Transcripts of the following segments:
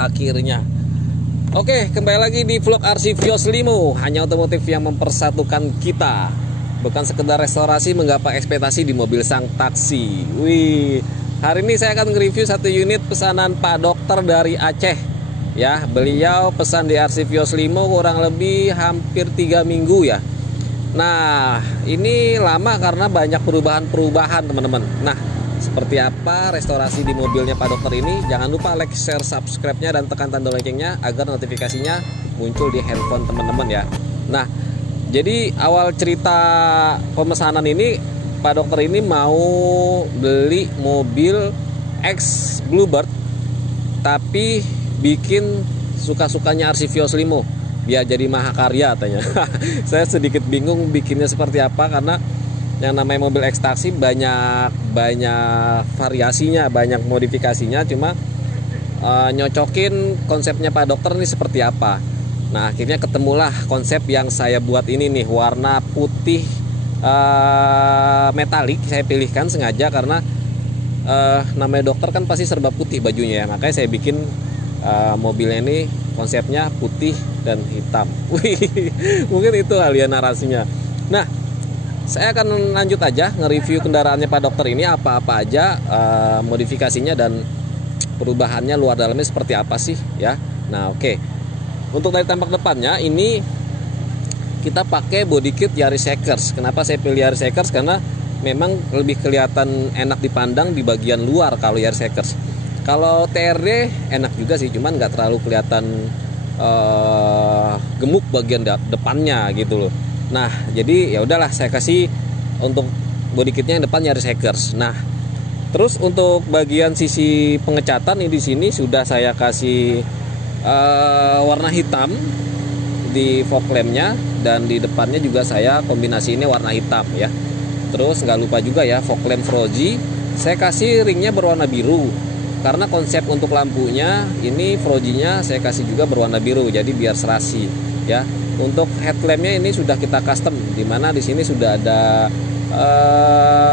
Akhirnya. Oke, kembali lagi di vlog RC Vios Limo. Hanya otomotif yang mempersatukan kita. Bukan sekedar restorasi menggapai ekspektasi di mobil sang taksi. Wih, hari ini saya akan nge-review satu unit pesanan Pak Dokter dari Aceh. Ya, beliau pesan di RC Vios Limo kurang lebih hampir 3 minggu ya. Nah, ini lama karena banyak perubahan-perubahan teman-teman. Nah, seperti apa restorasi di mobilnya Pak Dokter ini? Jangan lupa like, share, subscribe-nya dan tekan tanda loncengnya agar notifikasinya muncul di handphone teman-teman ya. Nah, jadi awal cerita pemesanan ini Pak Dokter ini mau beli mobil X Bluebird tapi bikin suka-sukanya RC Vios Limo biar jadi mahakarya katanya. Saya sedikit bingung bikinnya seperti apa karena yang namanya mobil X taksi banyak variasinya, banyak modifikasinya, cuma nyocokin konsepnya Pak Dokter ini seperti apa. Nah, akhirnya ketemulah konsep yang saya buat ini nih, warna putih metalik. Saya pilihkan sengaja karena namanya dokter kan pasti serba putih bajunya ya. Makanya saya bikin mobilnya ini konsepnya putih dan hitam. Wih, mungkin itu alien narasinya. Nah, saya akan lanjut aja nge-review kendaraannya Pak Dokter ini, apa-apa aja modifikasinya dan perubahannya luar dalamnya seperti apa sih ya. Nah, oke. Untuk dari tampak depannya ini kita pakai body kit Yaris Shakers. Kenapa saya pilih Yaris Shakers? Karena memang lebih kelihatan enak dipandang di bagian luar kalau Yaris Shakers. Kalau TRD enak juga sih, cuman nggak terlalu kelihatan gemuk bagian depannya gitu loh. Nah, jadi ya udahlah saya kasih untuk body kitnya yang depan Yaris Shakers. Nah, terus untuk bagian sisi pengecatan ini di sini sudah saya kasih warna hitam di fog lampnya dan di depannya juga saya kombinasi ini warna hitam ya. Terus nggak lupa juga ya fog lamp Froji saya kasih ringnya berwarna biru karena konsep untuk lampunya ini Frojinya saya kasih juga berwarna biru jadi biar serasi ya. Untuk headlampnya ini sudah kita custom, dimana di sini sudah ada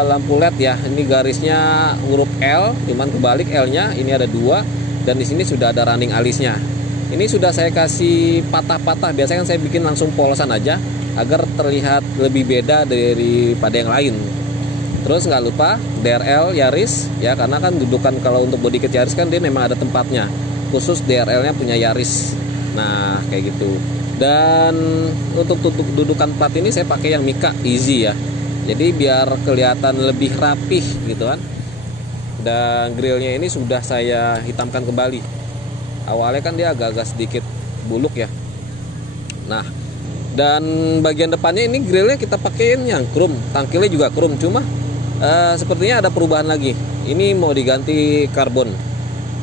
lampu LED ya. Ini garisnya huruf L, cuman kebalik L-nya ini ada 2 dan di sini sudah ada running alisnya. Ini sudah saya kasih patah-patah. Biasanya kan saya bikin langsung polosan aja agar terlihat lebih beda daripada yang lain. Terus nggak lupa DRL Yaris ya, karena kan dudukan kalau untuk body kit Yaris kan dia memang ada tempatnya khusus DRL-nya punya Yaris. Nah, kayak gitu. Dan untuk dudukan plat ini saya pakai yang Mika Easy ya. Jadi biar kelihatan lebih rapih gitu kan. Dan grillnya ini sudah saya hitamkan kembali. Awalnya kan dia agak-agak sedikit buluk ya. Nah, dan bagian depannya ini grillnya kita pakein yang chrome, tangkilnya juga chrome. Cuma sepertinya ada perubahan lagi. Ini mau diganti karbon.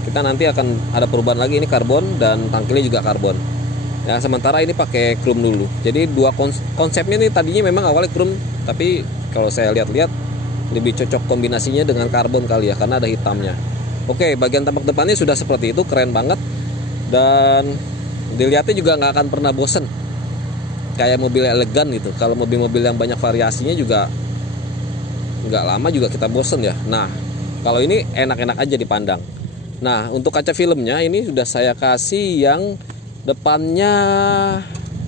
Kita nanti akan ada perubahan lagi, ini karbon dan tangkilnya juga karbon. Ya, sementara ini pakai chrome dulu. Jadi dua konsepnya ini tadinya memang awalnya chrome, tapi kalau saya lihat-lihat lebih cocok kombinasinya dengan karbon kali ya, karena ada hitamnya. Oke, bagian tampak depannya sudah seperti itu, keren banget. Dan dilihatnya juga nggak akan pernah bosen. Kayak mobil elegan gitu. Kalau mobil-mobil yang banyak variasinya juga nggak lama juga kita bosen ya. Nah, kalau ini enak-enak aja dipandang. Nah, untuk kaca filmnya ini sudah saya kasih yang depannya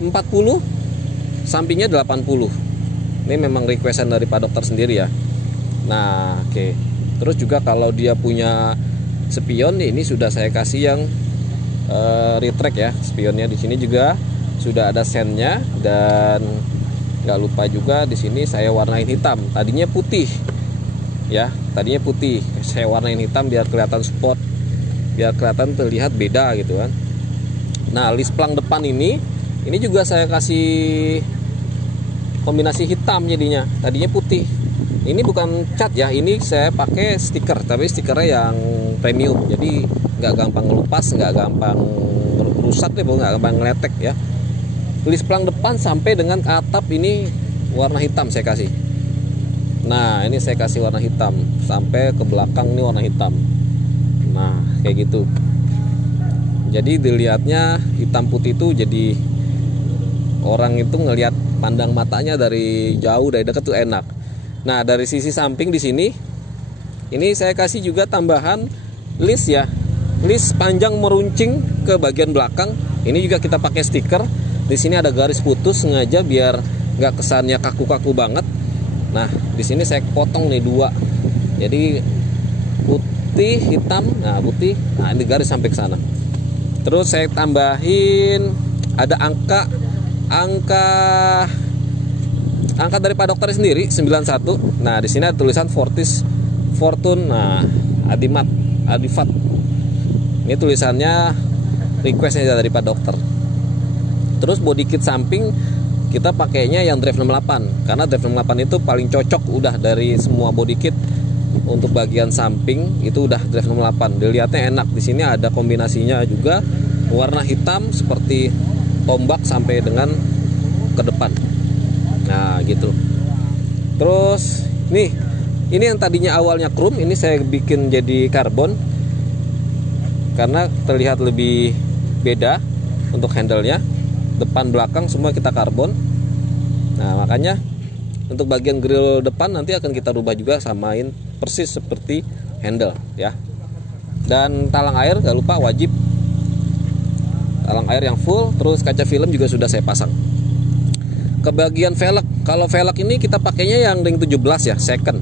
40, sampingnya 80. Ini memang requestan dari Pak Dokter sendiri ya. Nah, oke. Terus juga kalau dia punya spion ini sudah saya kasih yang retract ya. Spionnya di sini juga sudah ada sennya dan nggak lupa juga di sini saya warnain hitam. Tadinya putih. Ya, tadinya putih. Saya warnain hitam biar kelihatan sport, biar kelihatan terlihat beda gitu kan. Nah, list plang depan ini juga saya kasih kombinasi hitam jadinya. Tadinya putih. Ini bukan cat ya, ini saya pakai stiker, tapi stikernya yang premium. Jadi nggak gampang ngelupas, nggak gampang rusak deh, nggak gampang ngeletek ya. List plang depan sampai dengan ke atap ini warna hitam saya kasih. Nah, ini saya kasih warna hitam sampai ke belakang ini warna hitam. Nah, kayak gitu. Jadi dilihatnya hitam putih itu jadi orang itu ngelihat pandang matanya dari jauh, dari dekat tuh enak. Nah, dari sisi samping di sini ini saya kasih juga tambahan list ya. Ini sepanjang meruncing ke bagian belakang. Ini juga kita pakai stiker. Di sini ada garis putus sengaja biar nggak kesannya kaku-kaku banget. Nah, di sini saya potong nih 2. Jadi putih, hitam. Nah, putih. Nah, ini garis sampai ke sana. Terus saya tambahin ada angka dari Pak Dokter sendiri 91. Nah, di sini ada tulisan Fortis Fortune. Nah, Adifat. Ini tulisannya requestnya dari Pak Dokter. Terus body kit samping kita pakainya yang Drive 68 karena Drive 68 itu paling cocok udah dari semua body kit. Untuk bagian samping itu udah Drive 68. Dilihatnya enak. Di sini ada kombinasinya juga warna hitam seperti tombak sampai dengan ke depan. Nah, gitu. Terus nih, ini yang tadinya awalnya chrome, ini saya bikin jadi karbon karena terlihat lebih beda untuk handle-nya. Depan belakang semua kita karbon. Nah, makanya untuk bagian grill depan nanti akan kita rubah juga, samain persis seperti handle ya. Dan talang air gak lupa wajib, talang air yang full. Terus kaca film juga sudah saya pasang. Ke bagian velg, kalau velg ini kita pakainya yang ring 17 ya, second.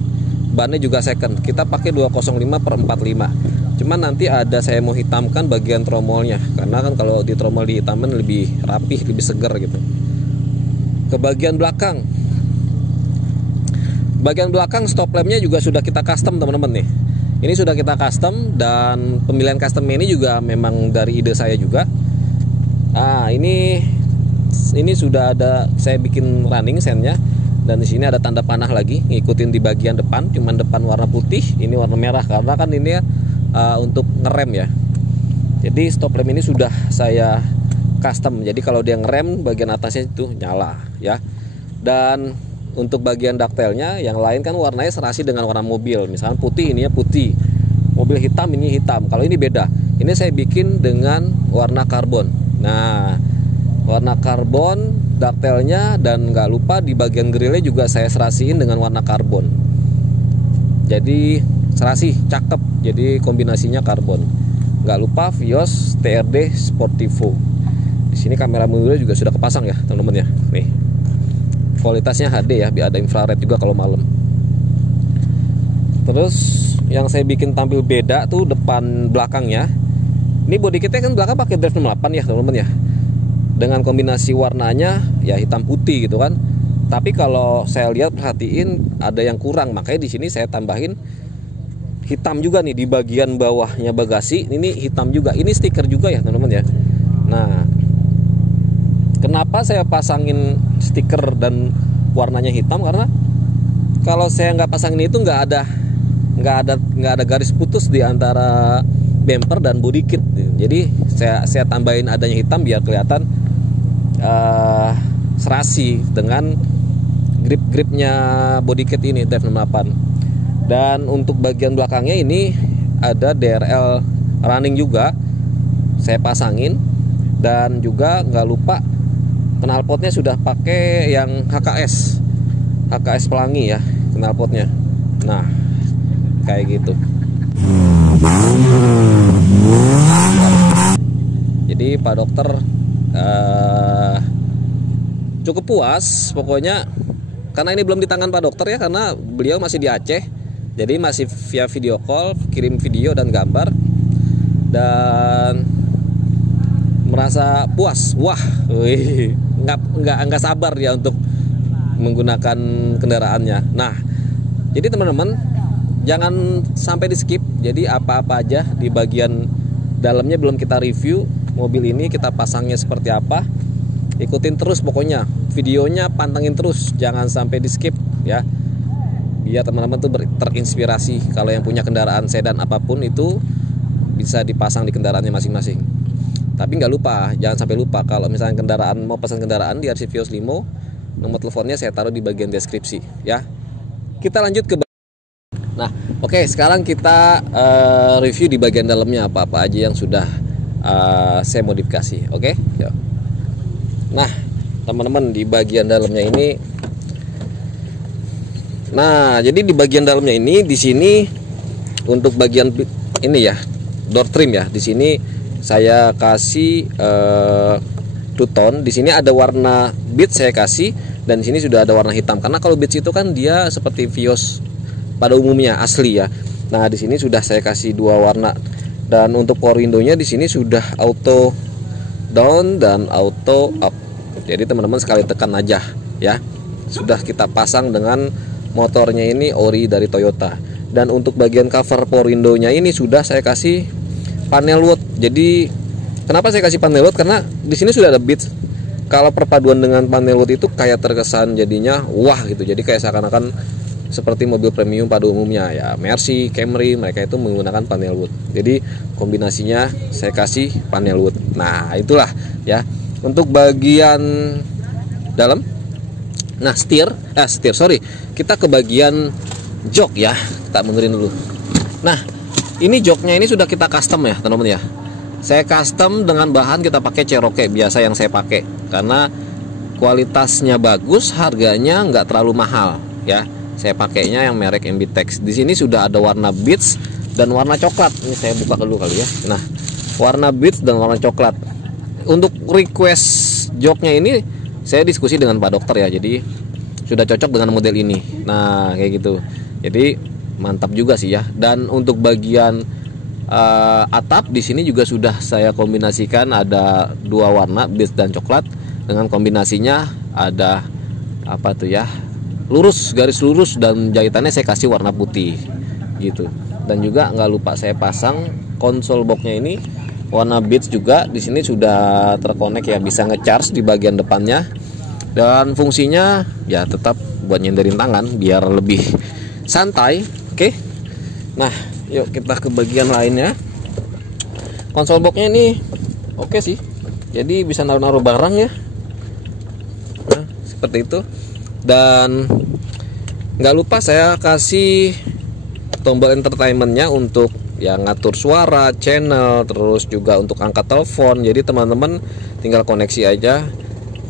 Bannya juga second. Kita pakai 205/45. Cuman nanti ada saya mau hitamkan bagian tromolnya, karena kan kalau di tromol dihitamin lebih rapih, lebih seger gitu. Ke bagian belakang, stop lampnya juga sudah kita custom teman-teman nih. Ini sudah kita custom, dan pemilihan custom ini juga memang dari ide saya juga. Nah, ini sudah ada saya bikin running sennya, dan di sini ada tanda panah lagi ngikutin di bagian depan. Cuman depan warna putih, ini warna merah karena kan ini untuk ngerem ya. Jadi stop lamp ini sudah saya custom. Jadi kalau dia ngerem bagian atasnya itu nyala ya. Dan untuk bagian daktelnya yang lain kan warnanya serasi dengan warna mobil. Misalkan putih, ininya putih. Mobil hitam, ini hitam. Kalau ini beda. Ini saya bikin dengan warna karbon. Nah, warna karbon daktelnya, dan nggak lupa di bagian grillnya juga saya serasiin dengan warna karbon. Jadi serasi cakep. Jadi kombinasinya karbon. Nggak lupa Vios TRD Sportivo. Di sini kamera mobilnya juga sudah kepasang ya teman-teman ya. Nih, kualitasnya HD ya, biar ada infrared juga kalau malam. Terus yang saya bikin tampil beda tuh depan belakangnya. Ini body kitnya kan belakang pakai Drive 68 ya teman-teman ya. Dengan kombinasi warnanya ya hitam putih gitu kan. Tapi kalau saya lihat, perhatiin ada yang kurang, makanya di sini saya tambahin hitam juga nih di bagian bawahnya bagasi. Ini hitam juga. Ini stiker juga ya teman-teman ya. Nah, kenapa saya pasangin stiker dan warnanya hitam? Karena kalau saya nggak pasangin itu nggak ada garis putus di antara bumper dan body kit. Jadi saya tambahin adanya hitam biar kelihatan serasi dengan grip-gripnya body kit ini Drive 68. Dan untuk bagian belakangnya ini ada DRL running juga saya pasangin. Dan juga nggak lupa knalpotnya sudah pakai yang HKS pelangi ya knalpotnya. Nah, kayak gitu. Jadi Pak Dokter cukup puas pokoknya, karena ini belum di tangan Pak Dokter ya, karena beliau masih di Aceh. Jadi masih via video call, kirim video dan gambar, dan merasa puas. Wah, nggak sabar dia untuk menggunakan kendaraannya. Nah, jadi teman-teman jangan sampai di skip. Jadi apa-apa aja di bagian dalamnya belum kita review. Mobil ini kita pasangnya seperti apa, ikutin terus pokoknya videonya, pantengin terus, jangan sampai di skip ya. Biar teman-teman tuh terinspirasi kalau yang punya kendaraan sedan apapun itu bisa dipasang di kendaraannya masing-masing. Tapi nggak lupa, jangan sampai lupa kalau misalnya mau pesan kendaraan di RC Vios Limo, nomor teleponnya saya taruh di bagian deskripsi ya. Kita lanjut ke nah, oke, sekarang kita review di bagian dalamnya apa-apa aja yang sudah saya modifikasi. Oke, yuk. Nah, teman-teman di bagian dalamnya ini. Nah, jadi di bagian dalamnya ini, di sini untuk bagian ini ya, door trim ya. Di sini saya kasih two tone. Di sini ada warna beige saya kasih, dan di sini sudah ada warna hitam. Karena kalau beige itu kan dia seperti Vios pada umumnya asli ya. Nah, di sini sudah saya kasih dua warna. Dan untuk power window-nya di sini sudah auto down dan auto up. Jadi teman-teman sekali tekan aja ya. Sudah kita pasang dengan motornya ini ori dari Toyota. Dan untuk bagian cover power window-nya ini sudah saya kasih panel wood. Jadi kenapa saya kasih panel wood? Karena di sini sudah ada beige. Kalau perpaduan dengan panel wood itu kayak terkesan jadinya wah gitu. Jadi kayak seakan-akan seperti mobil premium pada umumnya ya. Mercy, Camry, mereka itu menggunakan panel wood. Jadi kombinasinya saya kasih panel wood. Nah, itulah ya. Untuk bagian dalam, nah kita ke bagian jok ya. Kita benerin dulu. Nah, ini joknya ini sudah kita custom ya teman-teman ya. Saya custom dengan bahan kita pakai Cherokee biasa yang saya pakai, karena kualitasnya bagus, harganya nggak terlalu mahal ya. Saya pakainya yang merek MBTEX. Di sini sudah ada warna beige dan warna coklat. Ini saya buka dulu kali ya. Nah, warna beige dan warna coklat. Untuk request joknya ini saya diskusi dengan Pak Dokter ya. Jadi sudah cocok dengan model ini. Nah, kayak gitu. Jadi mantap juga sih ya. Dan untuk bagian atap di sini juga sudah saya kombinasikan, ada dua warna beige dan coklat. Dengan kombinasinya ada apa tuh ya, lurus, garis lurus, dan jahitannya saya kasih warna putih gitu. Dan juga nggak lupa saya pasang konsol boxnya ini warna beige juga. Di sini sudah terkonek ya, bisa ngecharge di bagian depannya. Dan fungsinya ya tetap buat nyenderin tangan biar lebih santai. Oke. Nah, yuk kita ke bagian lainnya. Konsol boxnya ini oke sih. Jadi bisa naruh-naruh barang ya. Nah, seperti itu. Dan nggak lupa saya kasih tombol entertainmentnya untuk ya ngatur suara, channel, terus juga untuk angkat telepon. Jadi teman-teman tinggal koneksi aja,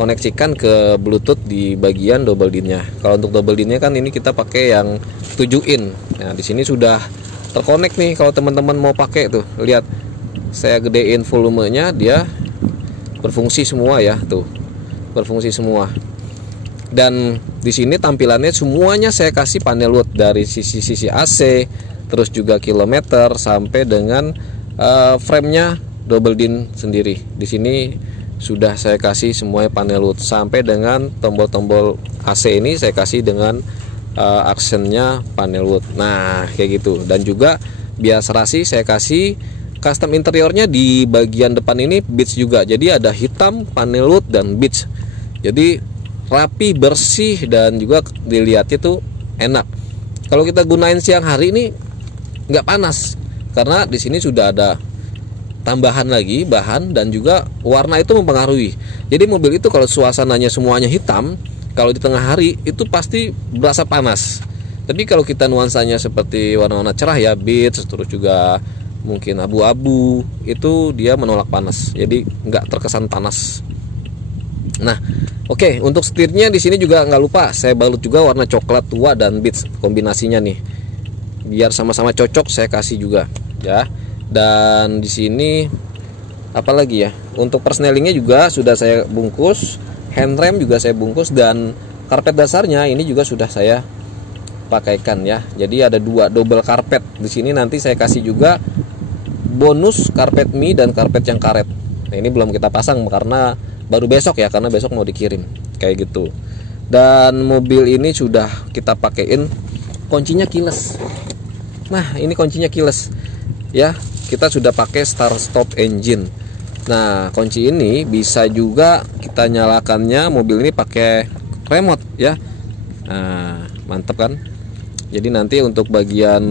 koneksikan ke Bluetooth di bagian double din-nya. Kalau untuk double din-nya kan ini kita pakai yang 7 in. Nah, di sini sudah terkonek nih. Kalau teman-teman mau pakai tuh, lihat saya gedein volumenya, dia berfungsi semua ya, tuh. Berfungsi semua. Dan di sini tampilannya semuanya saya kasih panel wood, dari sisi AC, terus juga kilometer, sampai dengan frame-nya double din sendiri. Di sini sudah saya kasih semuanya panel wood, sampai dengan tombol-tombol AC ini saya kasih dengan aksennya panel wood. Nah, kayak gitu. Dan juga bias rasi saya kasih custom interiornya di bagian depan ini beige juga. Jadi ada hitam, panel wood, dan beige. Jadi rapi, bersih, dan juga dilihatnya tuh enak. Kalau kita gunain siang hari ini nggak panas, karena di sini sudah ada tambahan lagi bahan, dan juga warna itu mempengaruhi. Jadi mobil itu kalau suasananya semuanya hitam, kalau di tengah hari itu pasti berasa panas. Tapi kalau kita nuansanya seperti warna-warna cerah ya, beige, terus juga mungkin abu-abu, itu dia menolak panas. Jadi nggak terkesan panas. Nah, oke, untuk setirnya di sini juga nggak lupa saya balut juga warna coklat tua dan beige kombinasinya nih. Biar sama-sama cocok saya kasih juga ya. Dan di sini apalagi ya? Untuk persnelingnya juga sudah saya bungkus. Handrem juga saya bungkus, dan karpet dasarnya ini juga sudah saya pakaikan ya. Jadi ada dua double karpet di sini. Nanti saya kasih juga bonus karpet mie dan karpet yang karet. Nah, ini belum kita pasang karena baru besok ya, karena besok mau dikirim kayak gitu. Dan mobil ini sudah kita pakein kuncinya keyless. Nah, ini kuncinya keyless ya. Kita sudah pakai start stop engine. Nah, kunci ini bisa juga kita nyalakannya mobil ini pakai remote ya. Nah, mantap kan? Jadi nanti untuk bagian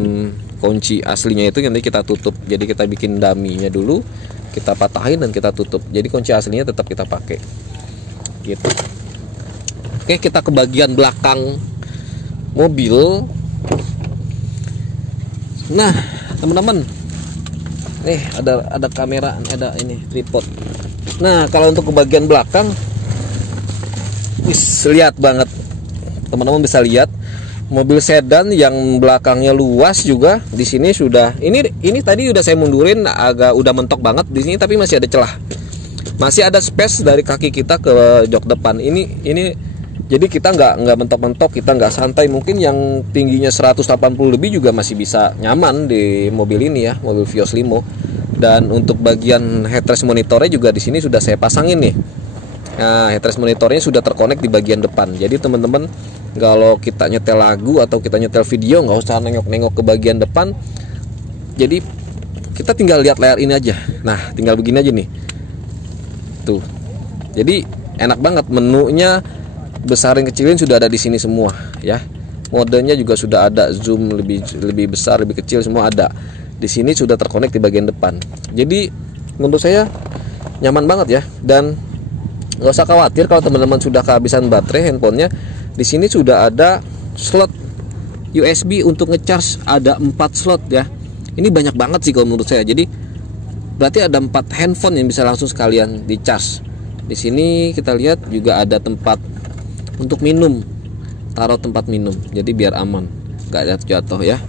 kunci aslinya itu nanti kita tutup. Jadi kita bikin dummy-nya dulu, kita patahin dan kita tutup. Jadi kunci aslinya tetap kita pakai. Gitu. Oke, kita ke bagian belakang mobil. Nah, teman-teman, nih ada kamera, ada ini tripod. Nah, kalau untuk ke bagian belakang, lihat banget, teman-teman bisa lihat mobil sedan yang belakangnya luas juga di sini sudah. Ini tadi udah saya mundurin, agak udah mentok banget di sini, tapi masih ada celah. Masih ada space dari kaki kita ke jok depan. Ini jadi kita nggak mentok-mentok, kita nggak santai. Mungkin yang tingginya 180 lebih juga masih bisa nyaman di mobil ini ya, mobil Vios Limo. Dan untuk bagian headrest monitornya juga di sini sudah saya pasangin nih. Nah, headrest monitornya sudah terkonek di bagian depan. Jadi teman-teman, kalau kita nyetel lagu atau kita nyetel video, nggak usah nengok-nengok ke bagian depan. Jadi kita tinggal lihat layar ini aja. Nah, tinggal begini aja nih. Tuh. Jadi enak banget, menunya besarin kecilin sudah ada di sini semua ya. Modenya juga sudah ada, zoom lebih besar, lebih kecil semua ada. Di sini sudah terkonek di bagian depan. Jadi menurut saya nyaman banget ya, dan nggak usah khawatir kalau teman-teman sudah kehabisan baterai handphonenya. Di sini sudah ada slot USB untuk ngecharge, ada 4 slot ya. Ini banyak banget sih kalau menurut saya. Jadi berarti ada 4 handphone yang bisa langsung sekalian di charge. Di sini kita lihat juga ada tempat untuk minum, taruh tempat minum. Jadi biar aman, nggak jatuh ya.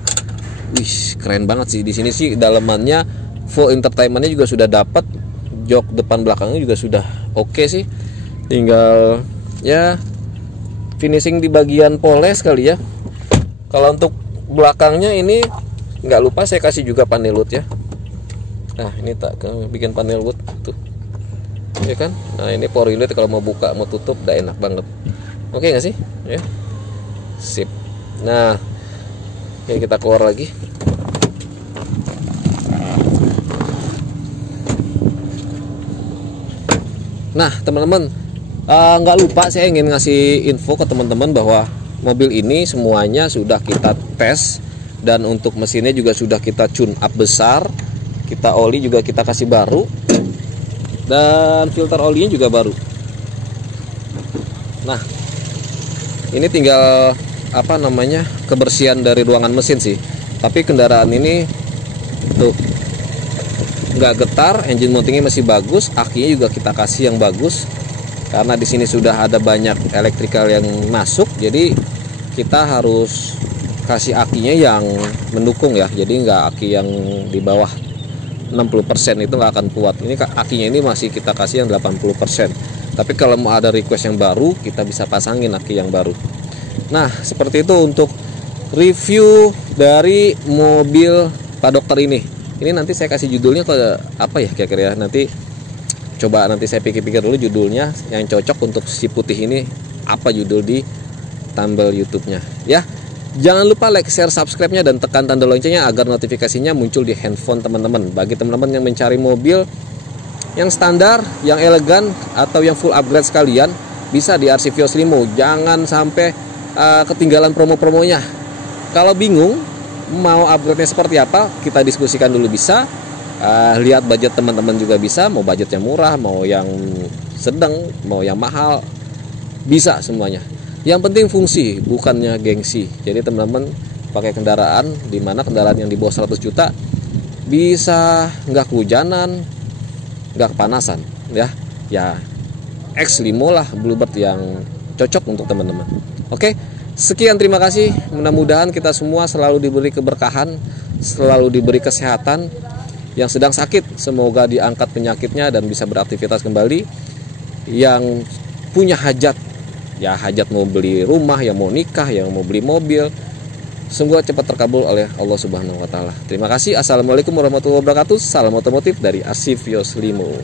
Wih, keren banget sih. Di sini sih dalemannya full entertainmentnya juga sudah dapat. Jok depan belakangnya juga sudah oke sih. Tinggal ya finishing di bagian poles kali ya. Kalau untuk belakangnya ini nggak lupa saya kasih juga panel wood ya. Nah ini tak bikin panel wood tuh, ya kan. Nah ini power unit kalau mau buka mau tutup udah enak banget. Oke nggak sih ya, sip. Nah oke, kita keluar lagi. Nah teman-teman, nggak lupa saya ingin ngasih info ke teman-teman bahwa mobil ini semuanya sudah kita tes, dan untuk mesinnya juga sudah kita tune up besar. Kita oli juga kita kasih baru, dan filter olinya juga baru. Nah ini tinggal apa namanya, kebersihan dari ruangan mesin sih. Tapi kendaraan ini tuh nggak getar, engine mountingnya masih bagus, akinya juga kita kasih yang bagus. Karena di sini sudah ada banyak elektrikal yang masuk, jadi kita harus kasih akinya yang mendukung ya. Jadi nggak aki yang di bawah 60% itu nggak akan kuat. Ini akinya ini masih kita kasih yang 80%. Tapi kalau mau ada request yang baru, kita bisa pasangin aki yang baru. Nah seperti itu untuk review dari mobil Pak Dokter ini. Ini nanti saya kasih judulnya ke apa ya kira-kira ya. Nanti coba nanti saya pikir-pikir dulu judulnya yang cocok untuk si putih ini, apa judul di thumbnail YouTube-nya ya. Jangan lupa like, share, subscribe-nya, dan tekan tanda loncengnya agar notifikasinya muncul di handphone teman-teman. Bagi teman-teman yang mencari mobil yang standar, yang elegan, atau yang full upgrade sekalian, bisa di RC Vios Limo. Jangan sampai ketinggalan promo-promonya. Kalau bingung mau upgrade-nya seperti apa, kita diskusikan dulu bisa. Lihat budget teman-teman juga bisa, mau budget yang murah, mau yang sedang, mau yang mahal, bisa semuanya. Yang penting fungsi, bukannya gengsi. Jadi teman-teman pakai kendaraan, dimana kendaraan yang di bawah 100 juta bisa nggak kehujanan, nggak kepanasan ya. Ya X5 lah Bluebird yang cocok untuk teman-teman. Oke, sekian, terima kasih. Mudah-mudahan kita semua selalu diberi keberkahan, selalu diberi kesehatan. Yang sedang sakit semoga diangkat penyakitnya dan bisa beraktivitas kembali. Yang punya hajat, ya hajat mau beli rumah, yang mau nikah, yang mau beli mobil, semoga cepat terkabul oleh Allah Subhanahu wa taala. Terima kasih. Assalamualaikum warahmatullahi wabarakatuh. Salam otomotif dari RC Vios Limo.